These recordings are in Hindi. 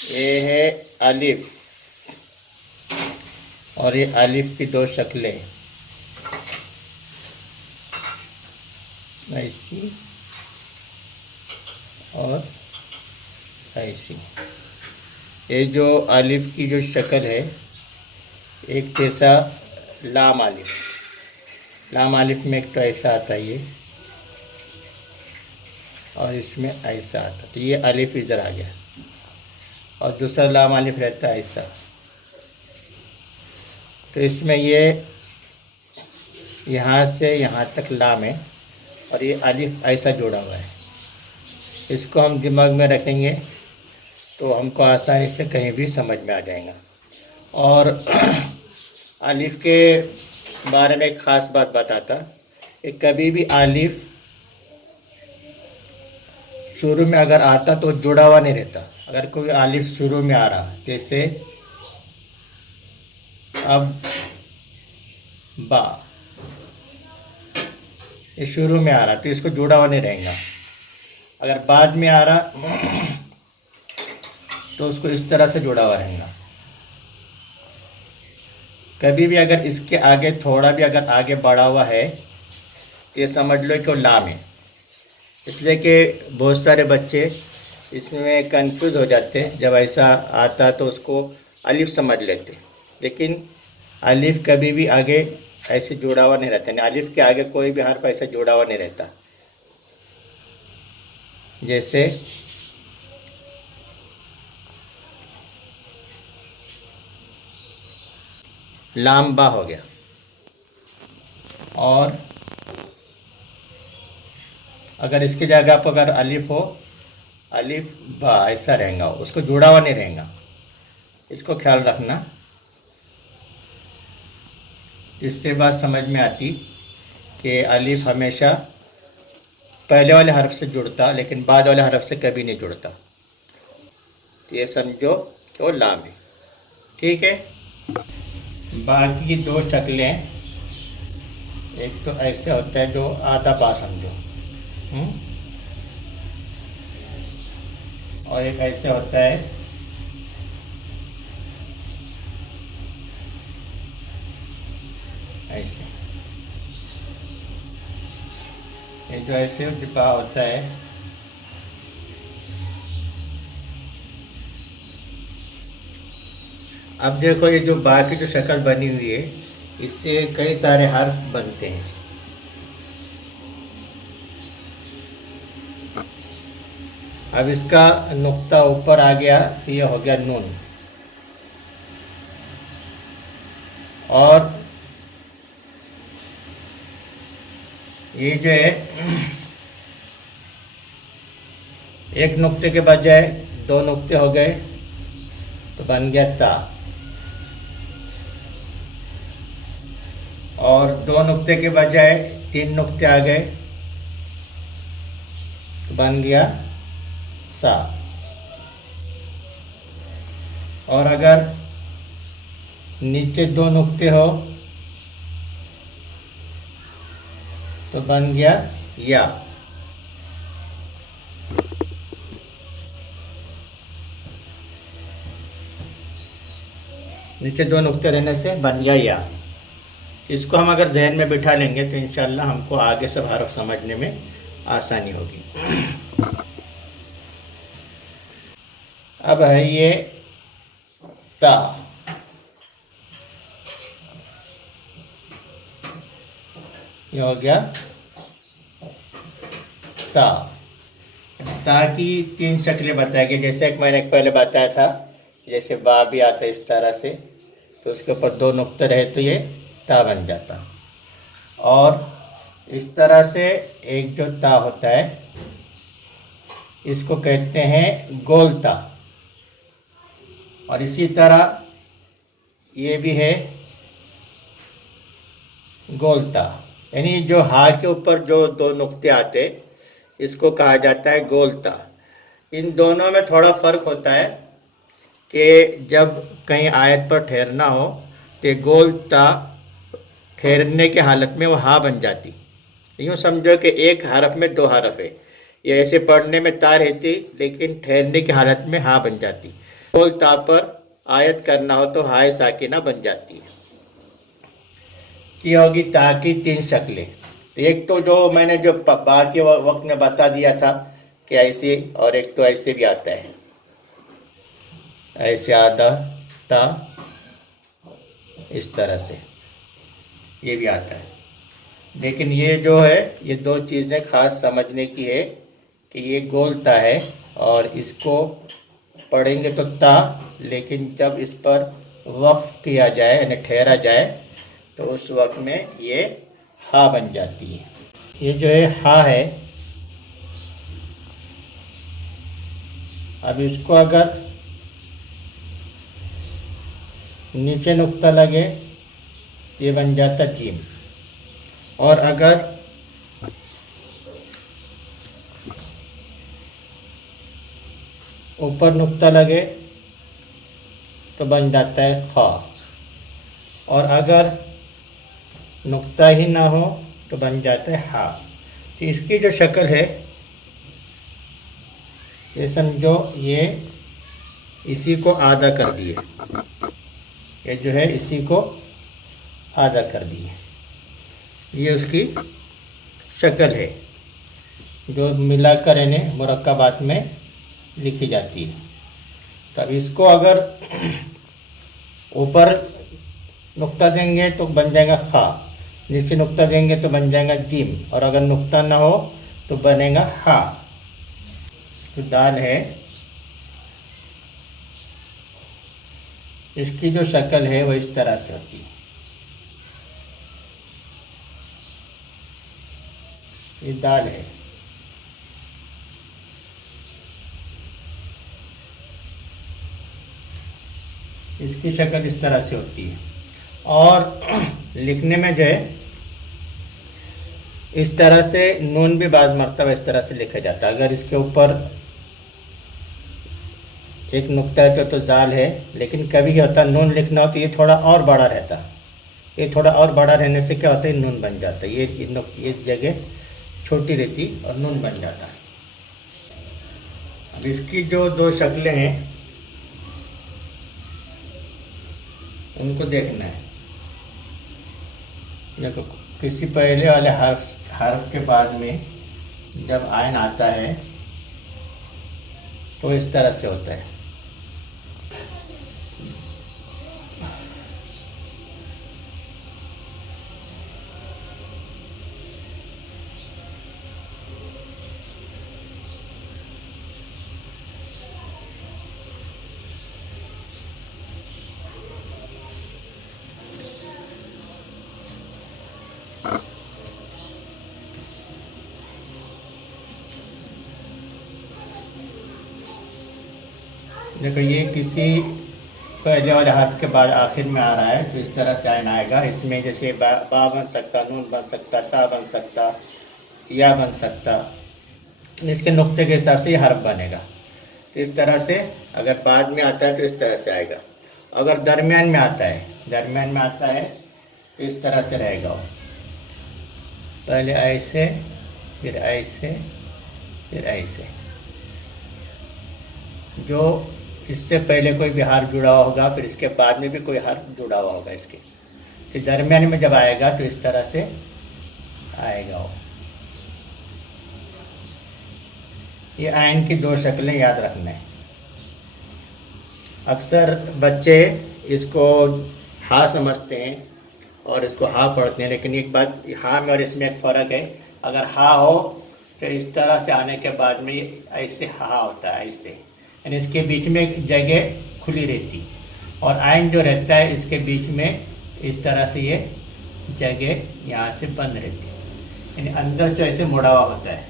ये है अलिफ, और ये अलिफ की दो शक्लें, ऐसी और ऐसी। ये जो अलिफ की जो शक्ल है, एक जैसा लाम अलिफ, लाम अलिफ में एक तो ऐसा आता है ये, और इसमें ऐसा आता, तो ये अलिफ इधर आ गया, और दूसरा लाम अलिफ रहता है ऐसा। तो इसमें ये यहाँ से यहाँ तक लाम है, और ये अलिफ ऐसा जोड़ा हुआ है। इसको हम दिमाग में रखेंगे तो हमको आसानी से कहीं भी समझ में आ जाएगा। और अलिफ के बारे में एक ख़ास बात बताता कि कभी भी अलिफ शुरू में अगर आता तो जुड़ा हुआ नहीं रहता। अगर कोई अलिफ शुरू में आ रहा, जैसे अब बा, ये शुरू में आ रहा तो इसको जुड़ा हुआ नहीं रहेगा। अगर बाद में आ रहा तो उसको इस तरह से जुड़ा हुआ रहेगा। कभी भी अगर इसके आगे थोड़ा भी अगर आगे बढ़ा हुआ है तो ये समझ लो कि वो लाम है। इसलिए कि बहुत सारे बच्चे इसमें कंफ्यूज हो जाते हैं, जब ऐसा आता तो उसको अलिफ समझ लेते, लेकिन अलिफ कभी भी आगे ऐसे जुड़ा हुआ नहीं रहता। अलिफ के आगे कोई भी हर्फ ऐसा जुड़ा हुआ नहीं रहता। जैसे लाम बा हो गया, और अगर इसकी जगह पर अगर अलिफ हो, अलिफ बा ऐसा रहेगा, उसको जुड़ा हुआ नहीं रहेगा। इसको ख्याल रखना, इससे बात समझ में आती कि अलिफ हमेशा पहले वाले हर्फ से जुड़ता, लेकिन बाद वाले हर्फ से कभी नहीं जुड़ता। तो ये समझो कि वो लाम है। ठीक है। बाकी की दो शक्लें, एक तो ऐसे होता है जो आधा बा समझो, और एक ऐसे होता है ऐसे। ये जो ऐसे बा होता है, अब देखो ये जो बा की जो शक्ल बनी हुई है, इससे कई सारे हर्फ बनते हैं। अब इसका नुक्ता ऊपर आ गया तो ये हो गया नून, और ये जो है एक नुक्ते के बजाय दो नुक्ते हो गए तो बन गया ता, और दो नुक्ते के बजाय तीन नुक्ते आ गए तो बन गया सा। और अगर नीचे दो नुक्ते हो तो बन गया या। नीचे दो नुक्ते रहने से बन गया या। इसको हम अगर जहन में बिठा लेंगे तो इंशाल्लाह हमको आगे सब हर्फ समझने में आसानी होगी। अब है ये ता, ये हो गया ता। ता की तीन शक्लें बताई गई, जैसे एक मैंने पहले बताया था, जैसे बा भी आता है इस तरह से, तो उसके ऊपर दो नुक्ते रहे तो ये ता बन जाता। और इस तरह से एक जो ता होता है इसको कहते हैं गोल ता, और इसी तरह ये भी है गोल ता। यानी जो हा के ऊपर जो दो नुक्ते आते इसको कहा जाता है गोल ता। इन दोनों में थोड़ा फ़र्क होता है कि जब कहीं आयत पर ठहरना हो तो गोल ता ठहरने के हालत में वो हा बन जाती। यूँ समझो कि एक हरफ में दो हरफ है, ये ऐसे पढ़ने में ता रहती, लेकिन ठहरने की हालत में हा बन जाती। गोल ता पर आयत करना हो तो हाय साकिना बन जाती है। ये होगी ता की 3 शक्लें। तो एक तो जो मैंने जो बा के वक्त में बता दिया था कि ऐसे, और एक तो ऐसे भी आता है, ऐसे आता ता, इस तरह से ये भी आता है। लेकिन ये जो है, ये 2 चीज़ें ख़ास समझने की है कि ये गोल ता है और इसको पढ़ेंगे तो ता, लेकिन जब इस पर वक्फ किया जाए यानी ठहरा जाए तो उस वक्त में ये हा बन जाती है। ये जो है हा है। अब इसको अगर नीचे नुक्ता लगे ये बन जाता जीम, और अगर ऊपर नुक्ता लगे तो बन जाता है खा, और अगर नुक्ता ही ना हो तो बन जाता है हा। तो इसकी जो शक्ल है, ये समझो ये इसी को आधा कर दिए, ये जो है इसी को आधा कर दिए, ये उसकी शक्ल है जो मिलाकर इन्हें मुरक्कबात में लिखी जाती है। तब इसको अगर ऊपर नुक्ता देंगे तो बन जाएगा खा, नीचे नुक्ता देंगे तो बन जाएगा जीम, और अगर नुक्ता ना हो तो बनेगा हा। तो दाल है, इसकी जो शक्ल है वो इस तरह से होती है। ये दाल है। इसकी शक्ल इस तरह से होती है, और लिखने में जो है इस तरह से नून भी बाज़ मरतबा इस तरह से लिखा जाता है। अगर इसके ऊपर एक नुक्ता है तो जाल है, लेकिन कभी क्या होता है नून लिखना हो तो ये थोड़ा और बड़ा रहता है। ये थोड़ा और बड़ा रहने से क्या होता है नून बन जाता है। ये जगह छोटी रहती और नून बन जाता है। अब इसकी जो 2 शक्लें हैं उनको देखना है। देखो, किसी पहले वाले हर्फ के बाद में जब आयन आता है तो इस तरह से होता है। देखो, ये किसी पहले वाले हर्फ के बाद आखिर में आ रहा है तो इस तरह से आयन आएगा। इसमें जैसे बा बन सकता, नून बन सकता, ता बन सकता, या बन सकता। इसके नुक्ते के हिसाब से ये हर्फ बनेगा। तो इस तरह से अगर बाद में आता है तो इस तरह से आएगा। अगर दरमियान में आता है तो इस तरह से रहेगा। पहले ऐसे, फिर ऐसे, फिर ऐसे। जो इससे पहले कोई भी हर्फ जुड़ा हुआ होगा, फिर इसके बाद में भी कोई हर्फ जुड़ा हुआ होगा इसके, तो दरमियान में जब आएगा तो इस तरह से आएगा वो। ये आयन की 2 शक्लें याद रखना है। अक्सर बच्चे इसको हा समझते हैं और इसको हा पढ़ते हैं, लेकिन एक बात, हा में और इसमें एक फ़र्क है। अगर हा हो तो इस तरह से आने के बाद में ऐसे हा होता है, ऐसे, यानी इसके बीच में एक जगह खुली रहती, और आयन जो रहता है इसके बीच में इस तरह से ये जगह यहाँ से बंद रहती है, यानी अंदर से ऐसे मुड़ा हुआ होता है।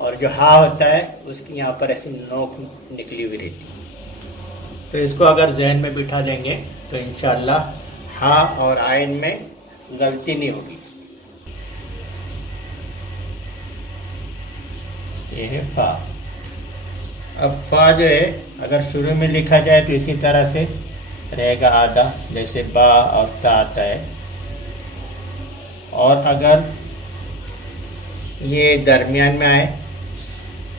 और जो हा होता है उसकी यहाँ पर ऐसी नोक निकली हुई रहती है। तो इसको अगर जहन में बिठा लेंगे तो इंशाअल्लाह हा और आयन में गलती नहीं होगी। ये है फ़ा। अब फ़ा जो है अगर शुरू में लिखा जाए तो इसी तरह से रहेगा आधा, जैसे बा और ता आता है। और अगर ये दरमियान में आए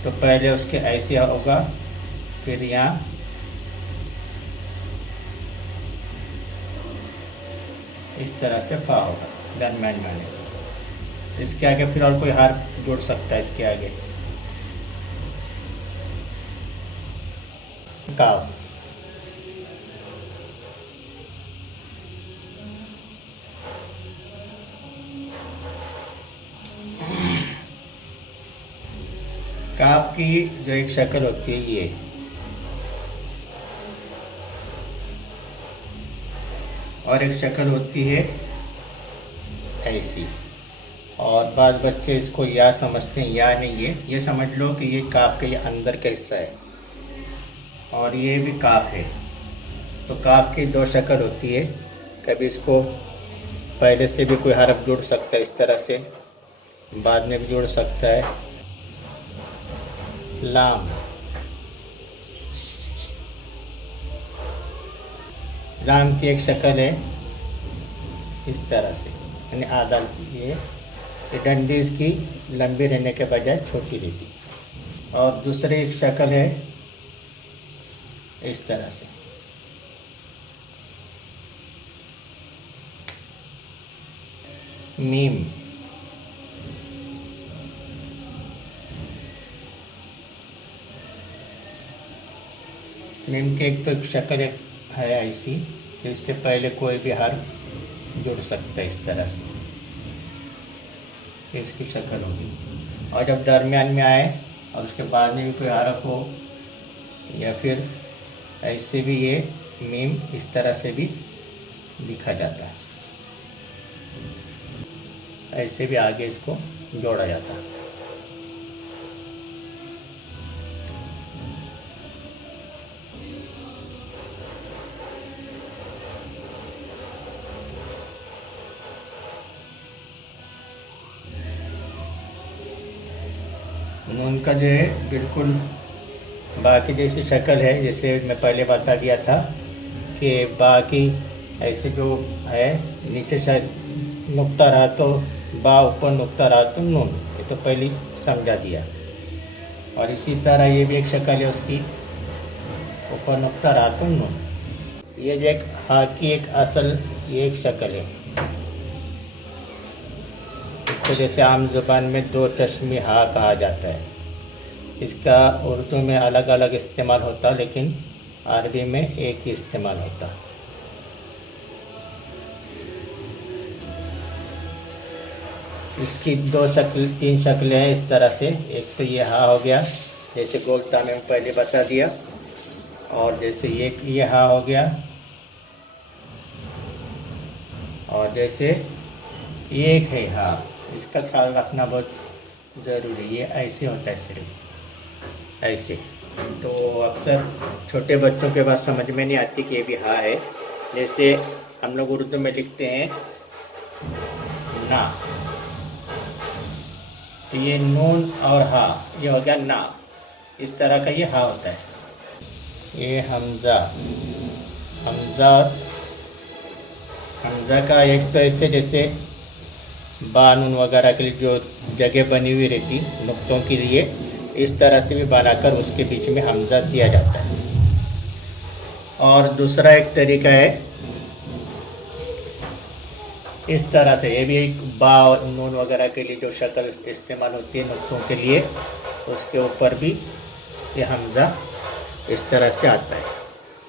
तो पहले उसके ऐसे होगा, फिर यहाँ इस तरह से फा होगा दरम्यान में आने से। इसके आगे फिर और कोई हार्फ जोड़ सकता है इसके आगे। काफ, काफ की जो एक शक्ल होती है ये, और एक शक्ल होती है ऐसी। और बाज़ बच्चे इसको या समझते हैं, या नहीं, ये समझ लो कि ये काफ का ये अंदर का हिस्सा है और ये भी काफ है। तो काफ की दो शक्ल होती है, कभी इसको पहले से भी कोई हरफ जोड़ सकता है इस तरह से, बाद में भी जोड़ सकता है। लाम, लाम की एक शक्ल है इस तरह से, यानी आधा, ये डंडी इसकी लंबी रहने के बजाय छोटी रहती। और दूसरी एक शक्ल है इस तरह से। मीम, मीम की एक तो शक्ल है ऐसी, इससे पहले कोई भी हर्फ जुड़ सकता है इस तरह से, इसकी शक्ल होगी। और जब दरमियान में आए और उसके बाद में भी कोई हर्फ हो, या फिर ऐसे भी ये मीम इस तरह से भी लिखा जाता है, ऐसे भी आगे इसको जोड़ा जाता है। नून का जो है बिल्कुल बाकी जैसी शक्ल है, जैसे मैं पहले बता दिया था कि बाकी ऐसे जो है नीचे शायद नुक्ता रहा तो बा, ऊपर नुक्ता रहा तो नून, ये तो पहले समझा दिया। और इसी तरह ये भी एक शक्ल है उसकी, ऊपर नुक्ता रहा तो नून। ये जो एक हा की एक असल ये एक शक्ल है, इसको जैसे आम ज़ुबान में दो चश्मी हा कहा जाता है। इसका उर्दू में अलग अलग इस्तेमाल होता, लेकिन अरबी में एक ही इस्तेमाल होता। इसकी दो शक्ल, तीन शक्लें हैं इस तरह से। एक तो ये हा हो गया, जैसे गोलता में पहले बता दिया, और जैसे ये हा हो गया, और जैसे ये एक है हा, इसका ख्याल रखना बहुत ज़रूरी है। ये ऐसे होता है, सिर्फ ऐसे। तो अक्सर छोटे बच्चों के पास समझ में नहीं आती कि ये भी हा है। जैसे हम लोग उर्दू में लिखते हैं ना, तो ये नून और हा, ये हो गया ना, इस तरह का ये हा होता है। ये हमज़ा, हमज़ा, हमज़ा का एक तो ऐसे जैसे बा नून वगैरह के लिए जो जगह बनी हुई रहती नुक्तों के लिए, इस तरह से भी बनाकर उसके बीच में हमज़ा दिया जाता है। और दूसरा एक तरीका है इस तरह से, ये भी एक बा नून वगैरह के लिए जो शक्ल इस्तेमाल होती है नुक्तों के लिए, उसके ऊपर भी ये हमज़ा इस तरह से आता है।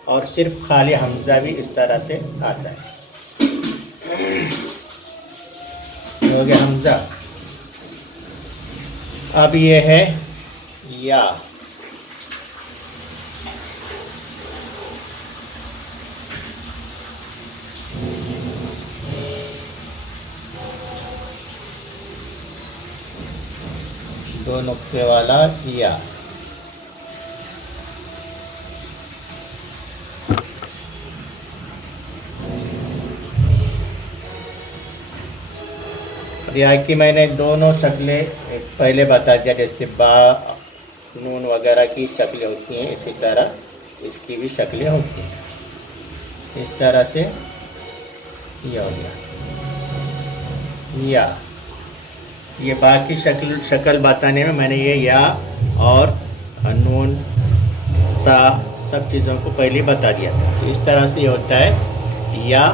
और सिर्फ खाली हमज़ा भी इस तरह से आता है। हो गया हमज़ा। अब ये है या, दो नुक्ते वाला या। या की मैंने दोनों शक्लें पहले बता दिया, जैसे बा नून वगैरह की शक्लें होती हैं, इसी तरह इसकी भी शक्लें होती हैं। इस तरह से ये हो गया या। ये बा की शक्ल बताने में मैंने ये या और नून सा सब चीज़ों को पहले बता दिया था। तो इस तरह से ये होता है या,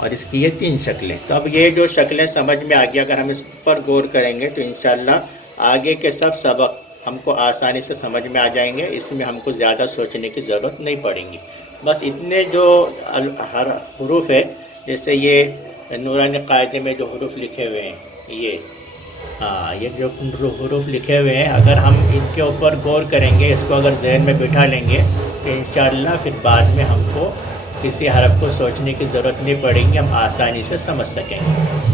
और इसकी ये 3 शक्लें। तो अब ये जो शक्लें समझ में आ गई, अगर हम इस पर गौर करेंगे तो इंशाल्लाह आगे के सब सबक हमको आसानी से समझ में आ जाएंगे। इसमें हमको ज़्यादा सोचने की ज़रूरत नहीं पड़ेगी। बस इतने जो हर हरूफ है, जैसे ये नूरानी कायदे में जो हरूफ लिखे हुए हैं, ये हाँ, ये जो हरूफ लिखे हुए हैं, अगर हम इनके ऊपर गौर करेंगे, इसको अगर जहन में बिठा लेंगे तो इंशाअल्लाह फिर बाद में हमको किसी हरफ को सोचने की ज़रूरत नहीं पड़ेगी, हम आसानी से समझ सकेंगे।